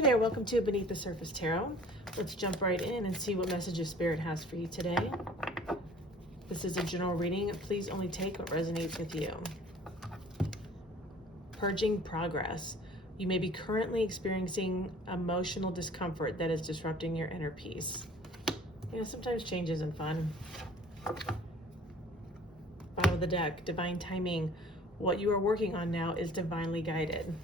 Hi there, welcome to Beneath the Surface Tarot. Let's jump right in and see what messages Spirit has for you today. This is a general reading. Please only take what resonates with you. Purging progress. You may be currently experiencing emotional discomfort that is disrupting your inner peace. Sometimes change isn't fun. Bottom of the deck, divine timing. What you are working on now is divinely guided.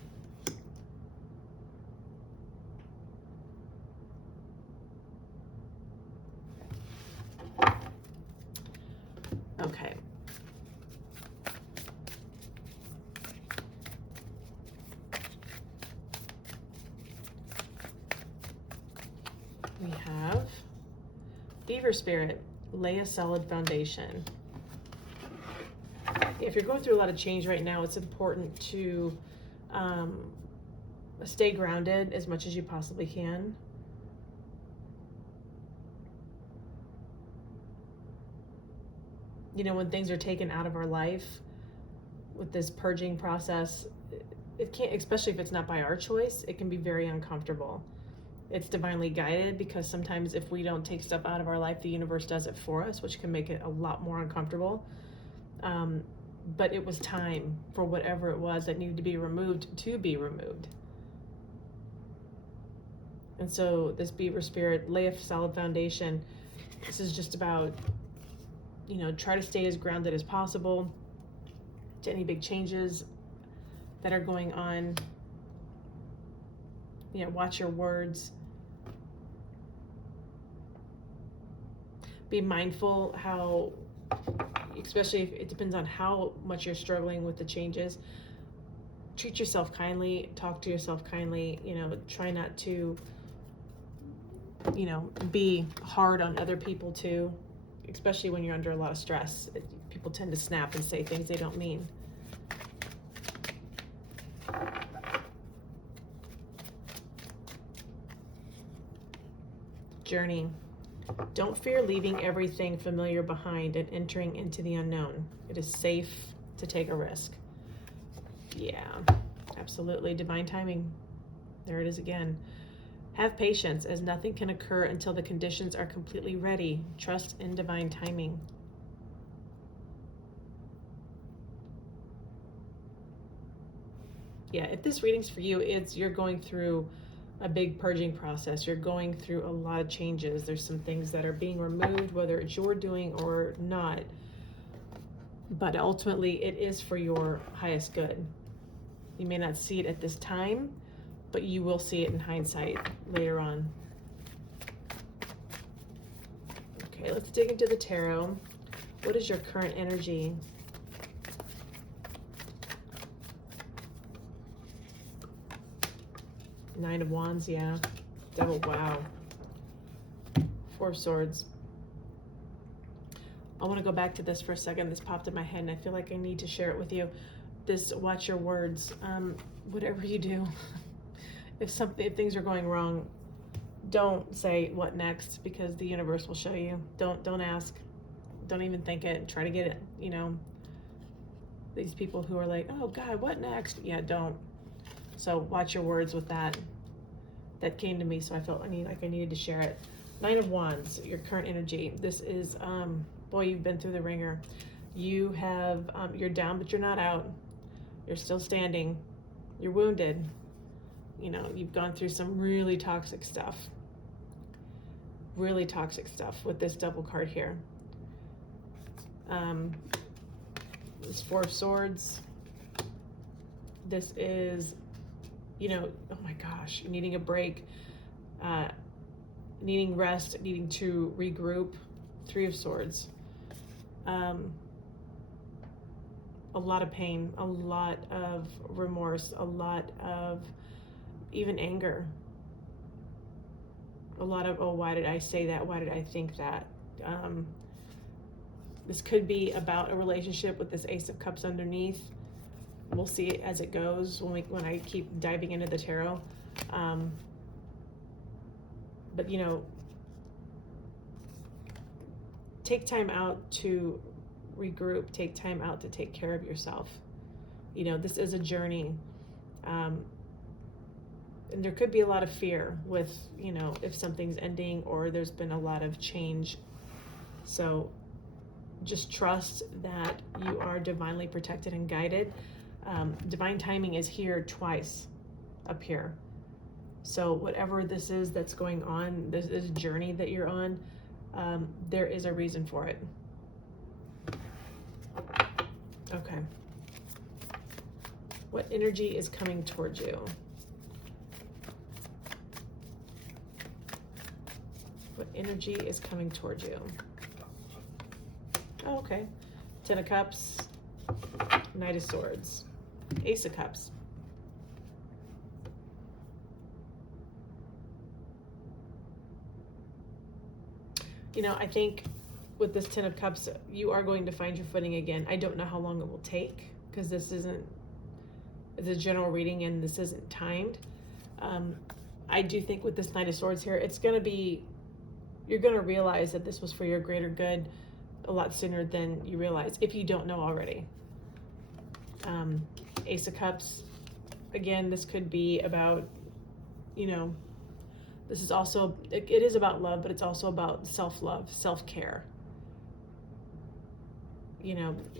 Okay. We have Beaver Spirit, lay a solid foundation. If you're going through a lot of change right now, it's important to stay grounded as much as you possibly can. When things are taken out of our life with this purging process, it can't, especially if it's not by our choice, it can be very uncomfortable. It's divinely guided because sometimes if we don't take stuff out of our life, the universe does it for us, which can make it a lot more uncomfortable. But it was time for whatever it was that needed to be removed to be removed. And so this Beaver Spirit, lay a solid foundation. This is just about, try to stay as grounded as possible to any big changes that are going on. Watch your words. Be mindful how, especially if it depends on how much you're struggling with the changes, treat yourself kindly, talk to yourself kindly, try not to, be hard on other people too, especially when you're under a lot of stress. People tend to snap and say things they don't mean. Journey. Don't fear leaving everything familiar behind and entering into the unknown. It is safe to take a risk. Yeah, absolutely. Divine timing. There it is again. Have patience, as nothing can occur until the conditions are completely ready. Trust in divine timing. Yeah, if this reading's for you, you're going through a big purging process. You're going through a lot of changes. There's some things that are being removed, whether it's your doing or not. But ultimately, it is for your highest good. You may not see it at this time, but you will see it in hindsight later on. Okay, let's dig into the tarot. What is your current energy? Nine of Wands, yeah. Devil, wow. Four of Swords. I want to go back to this for a second. This popped in my head and I feel like I need to share it with you. This, watch your words. Whatever you do, if things are going wrong, don't say what next, because the universe will show you. Don't ask. Don't even think it. Try to get it, these people who are like, oh God, what next? Yeah, don't. So watch your words with that. That came to me, so I felt I needed to share it. Nine of Wands, your current energy. This is, boy, you've been through the ringer. You have, you're down, but you're not out. You're still standing. You're wounded. You've gone through some really toxic stuff. Really toxic stuff with this double card here. This Four of Swords. This is, oh my gosh, needing a break, needing rest, needing to regroup. Three of Swords. A lot of pain, a lot of remorse, a lot of even anger. A lot of, oh, why did I say that? Why did I think that? This could be about a relationship with this Ace of Cups underneath. We'll see it as it goes when I keep diving into the tarot. But take time out to regroup. Take time out to take care of yourself. This is a journey. And there could be a lot of fear with, if something's ending or there's been a lot of change. So just trust that you are divinely protected and guided. Divine timing is here twice up here. So whatever this is that's going on, this journey that you're on, there is a reason for it. Okay. What energy is coming towards you? What energy is coming towards you? Oh, okay. Ten of Cups, Knight of Swords, Ace of Cups. I think with this Ten of Cups, you are going to find your footing again. I don't know how long it will take because this isn't the general reading and this isn't timed. I do think with this Knight of Swords here, you're going to realize that this was for your greater good a lot sooner than you realize, if you don't know already. Ace of Cups, again, this could be about, this is also, it is about love, but it's also about self-love, self-care.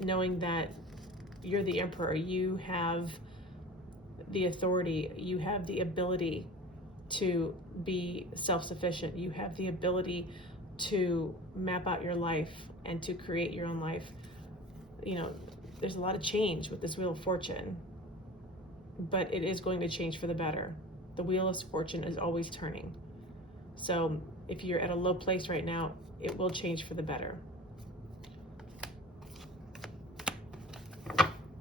Knowing that you're the emperor, you have the authority, you have the ability to be self-sufficient, you have the ability to map out your life and to create your own life. There's a lot of change with this Wheel of Fortune, but it is going to change for the better. The Wheel of Fortune is always turning. So if you're at a low place right now, it will change for the better.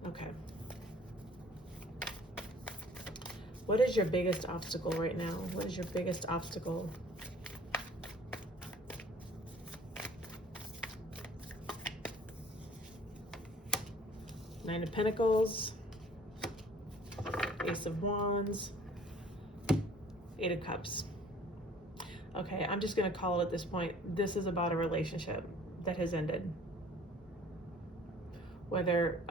Okay. What is your biggest obstacle right now? What is your biggest obstacle? Nine of Pentacles, Ace of Wands, Eight of Cups. Okay, I'm just going to call it at this point. This is about a relationship that has ended. Whether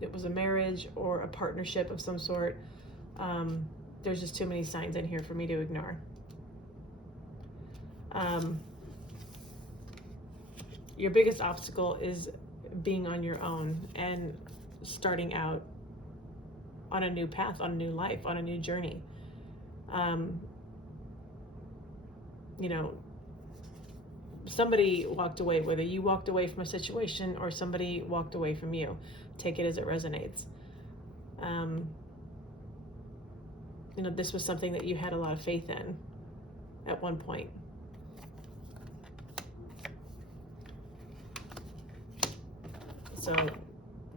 it was a marriage or a partnership of some sort, there's just too many signs in here for me to ignore. Your biggest obstacle is being on your own and starting out on a new path, on a new life, on a new journey. Somebody walked away, whether you walked away from a situation or somebody walked away from you. Take it as it resonates. This was something that you had a lot of faith in at one point. So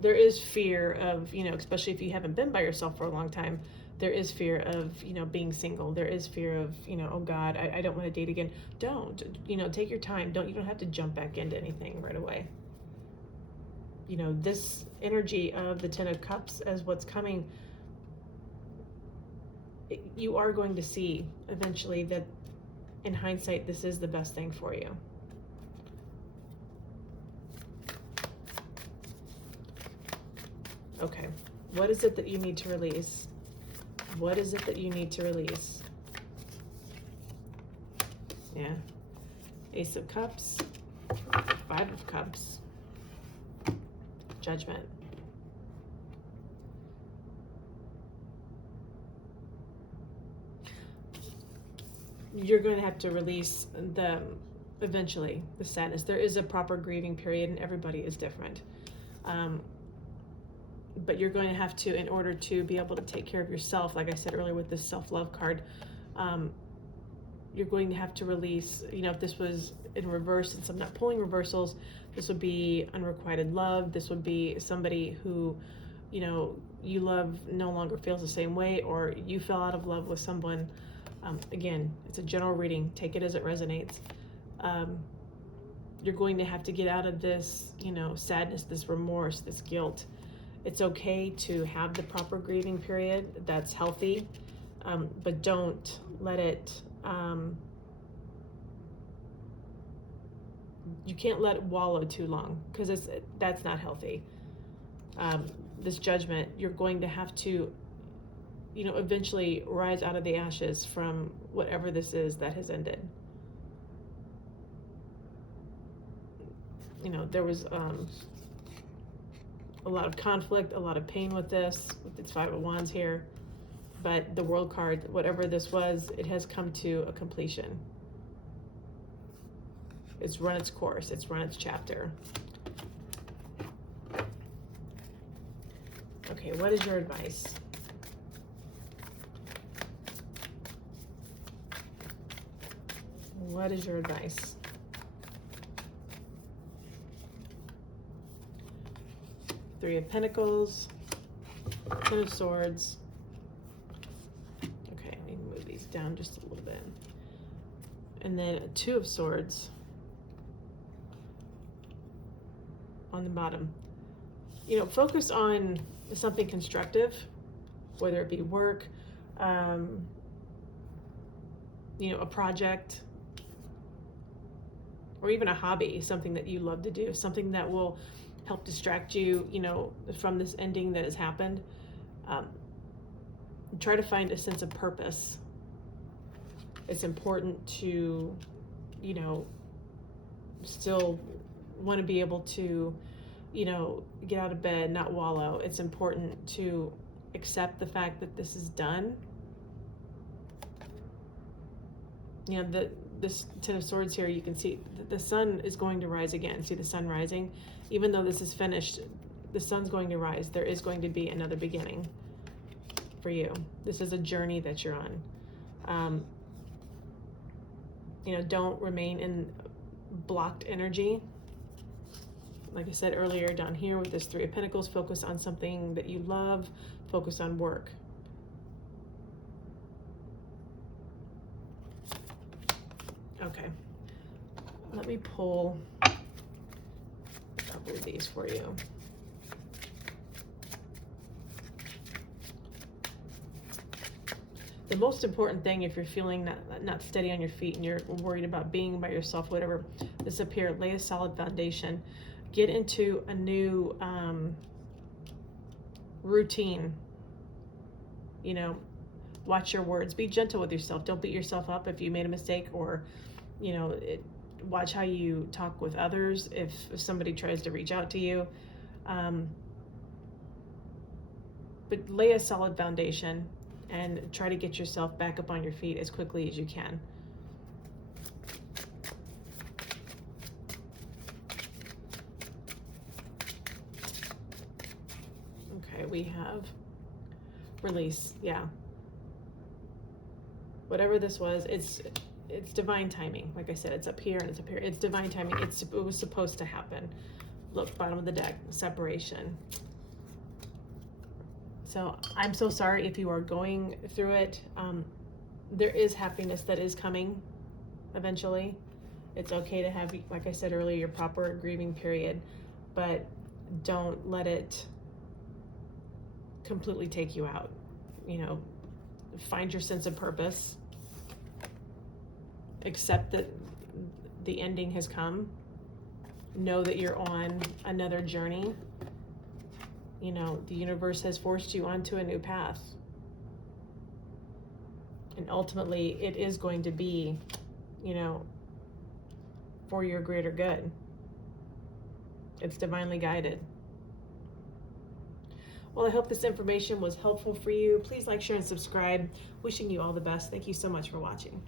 there is fear of, especially if you haven't been by yourself for a long time, there is fear of, being single. There is fear of, oh God, I don't want to date again. Don't, take your time. You don't have to jump back into anything right away. This energy of the Ten of Cups as what's coming, you are going to see eventually that in hindsight, this is the best thing for you. Okay, what is it that you need to release? What is it that you need to release? Yeah, Ace of Cups, Five of Cups, Judgment. You're going to have to release eventually the sadness. There is a proper grieving period and everybody is different. But you're going to have to, in order to be able to take care of yourself, like I said earlier with this self-love card, you're going to have to release, if this was in reverse, since I'm not pulling reversals, this would be unrequited love. This would be somebody who, you love no longer feels the same way, or you fell out of love with someone. Again, it's a general reading. Take it as it resonates. You're going to have to get out of this, sadness, this remorse, this guilt. It's okay to have the proper grieving period. That's healthy, but don't let it, you can't let it wallow too long, because that's not healthy. This Judgment, you're going to have to eventually rise out of the ashes from whatever this is that has ended. There was a lot of conflict, a lot of pain with this, with its Five of Wands here. But the World card, whatever this was, it has come to a completion. It's run its course. It's run its chapter. Okay, what is your advice? What is your advice? Three of Pentacles, Ten of Swords. Okay, let me move these down just a little bit. And then a Two of Swords on the bottom. Focus on something constructive, whether it be work, a project, or even a hobby, something that you love to do, something that will help distract you, from this ending that has happened. Try to find a sense of purpose. It's important to, still want to be able to, get out of bed, not wallow. It's important to accept the fact that this is done. This Ten of Swords here, you can see that the sun is going to rise again. See the sun rising? Even though this is finished, the sun's going to rise. There is going to be another beginning for you. This is a journey that you're on. Don't remain in blocked energy. Like I said earlier, down here with this Three of Pentacles, focus on something that you love. Focus on work. Okay, let me pull a couple of these for you. The most important thing, if you're feeling not steady on your feet and you're worried about being by yourself, whatever, this up here, lay a solid foundation. Get into a new routine. Watch your words. Be gentle with yourself. Don't beat yourself up if you made a mistake, or watch how you talk with others if somebody tries to reach out to you. But lay a solid foundation and try to get yourself back up on your feet as quickly as you can. Okay, we have release. Yeah. Whatever this was, it's divine timing. Like I said, it's up here and it's up here. It's divine timing. It was supposed to happen. Look, bottom of the deck, separation. So I'm so sorry if you are going through it. There is happiness that is coming eventually. It's okay to have, like I said earlier, your proper grieving period, but don't let it completely take you out. Find your sense of purpose. Accept that the ending has come. Know that you're on another journey. The universe has forced you onto a new path. And ultimately, it is going to be, for your greater good. It's divinely guided. Well, I hope this information was helpful for you. Please like, share, and subscribe. Wishing you all the best. Thank you so much for watching.